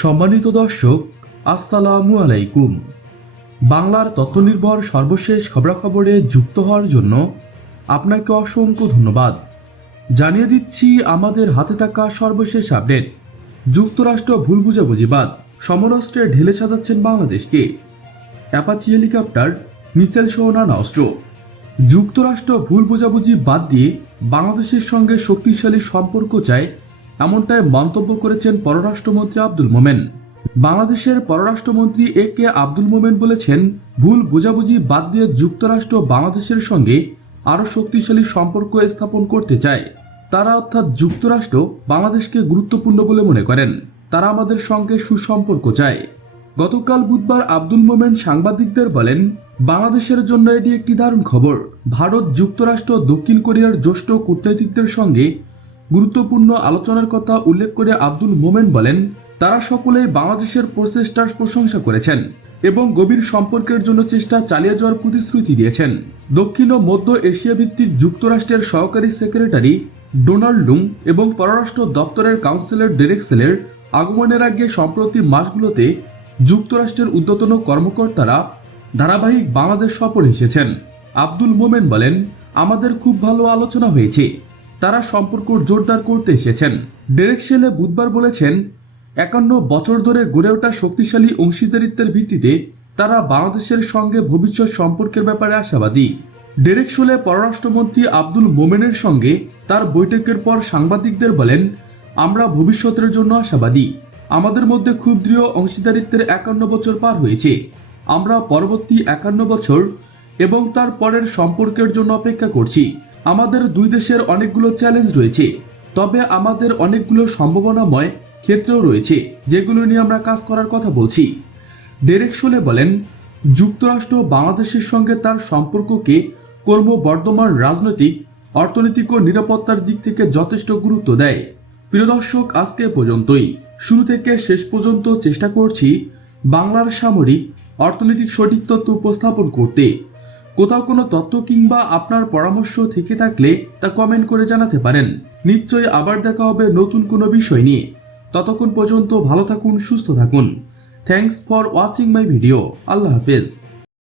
সম্মানিত দর্শক, আসসালামু আলাইকুম। বাংলার তথ্যনির্ভর সর্বশেষ খবরাখবরে যুক্ত হওয়ার জন্য আপনাকে অসংখ্য ধন্যবাদ। জানিয়ে দিচ্ছি আমাদের হাতে থাকা সর্বশেষ আপডেট। যুক্তরাষ্ট্র ভুল বুঝাবুঝিবাদ, সমরাস্ত্রে ঢেলে সাজাচ্ছেন বাংলাদেশকে। অ্যাপাচি হেলিকপ্টার, মিসাইল সহ নানা অস্ত্র। যুক্তরাষ্ট্র ভুল বোঝাবুঝি বাদ দিয়ে বাংলাদেশের সঙ্গে শক্তিশালী সম্পর্ক চায়, এমনটাই মন্তব্য করেছেন পররাষ্ট্রমন্ত্রী আব্দুল মোমেন। বাংলাদেশের পররাষ্ট্রমন্ত্রী কে আব্দুল মোমেন বলেছেন, ভুল বোঝাবুঝি বাদ দিয়ে যুক্তরাষ্ট্র বাংলাদেশের সঙ্গে আরও শক্তিশালী সম্পর্ক স্থাপন করতে চায়। তারা অর্থাৎ যুক্তরাষ্ট্র বাংলাদেশকে গুরুত্বপূর্ণ বলে মনে করেন। তারা আমাদের সঙ্গে সুসম্পর্ক চায়। গতকাল বুধবার আব্দুল মোমেন সাংবাদিকদের বলেন, বাংলাদেশের জন্য এটি একটি দারুণ খবর। ভারত, যুক্তরাষ্ট্র, দক্ষিণ কোরিয়ার জ্যেষ্ঠ কূটনীতিকদের সঙ্গে গুরুত্বপূর্ণ আলোচনার কথা উল্লেখ করে আব্দুল মোমেন বলেন, তারা সকলেই বাংলাদেশের প্রচেষ্টার প্রশংসা করেছেন এবং গভীর সম্পর্কের জন্য চেষ্টা চালিয়ে যাওয়ার প্রতিশ্রুতি দিয়েছেন। দক্ষিণ ও মধ্য এশিয়া ভিত্তিক যুক্তরাষ্ট্রের সহকারী সেক্রেটারি ডোনাল্ড লুং এবং পররাষ্ট্র দপ্তরের কাউন্সিলের ডিরেক্টরের আগমনের আগে সম্প্রতি মাসগুলোতে যুক্তরাষ্ট্রের ঊর্ধ্বতন কর্মকর্তারা ধারাবাহিক বাংলাদেশ সফরে এসেছেন। আব্দুল মোমেন বলেন, আমাদের খুব ভালো আলোচনা হয়েছে। তারা সম্পর্ক জোরদার করতে এসেছেন। ডেরেকশেলে বুধবার বলেছেন, 51 বছর ধরে গড়ে ওঠা শক্তিশালী অংশীদারিত্বের ভিত্তিতে তারা বাংলাদেশের সঙ্গে ভবিষ্যৎ সম্পর্কের ব্যাপারে আশাবাদী। ডেরেকশেলে পররাষ্ট্রমন্ত্রী আব্দুল মোমেনের সঙ্গে তার বৈঠকের পর সাংবাদিকদের বলেন, আমরা ভবিষ্যতের জন্য আশাবাদী। আমাদের মধ্যে খুব দৃঢ় অংশীদারিত্বের 51 বছর পার হয়েছে। আমরা পরবর্তী 51 বছর এবং তার পরের সম্পর্কের জন্য অপেক্ষা করছি। আমাদের দুই দেশের অনেকগুলো চ্যালেঞ্জ রয়েছে, তবে আমাদের অনেকগুলো সম্ভাবনাময় ক্ষেত্রেও রয়েছে যেগুলো নিয়ে আমরা কাজ করার কথা বলছি। ডেরেকশোলে বলেন, যুক্তরাষ্ট্র বাংলাদেশের সঙ্গে তার সম্পর্ককে ক্রমবর্ধমান রাজনৈতিক, অর্থনৈতিক ও নিরাপত্তার দিক থেকে যথেষ্ট গুরুত্ব দেয়। প্রিয় দর্শক, আজকে পর্যন্তই। শুরু থেকে শেষ পর্যন্ত চেষ্টা করছি বাংলার সামরিক, অর্থনৈতিক সঠিক তথ্য উপস্থাপন করতে। কোথাও কোনো তথ্য কিংবা আপনার পরামর্শ থেকে থাকলে তা কমেন্ট করে জানাতে পারেন। নিশ্চয়ই আবার দেখা হবে নতুন কোনো বিষয় নিয়ে। ততক্ষণ পর্যন্ত ভালো থাকুন, সুস্থ থাকুন। Thanks for watching my video. আল্লাহ হাফেজ।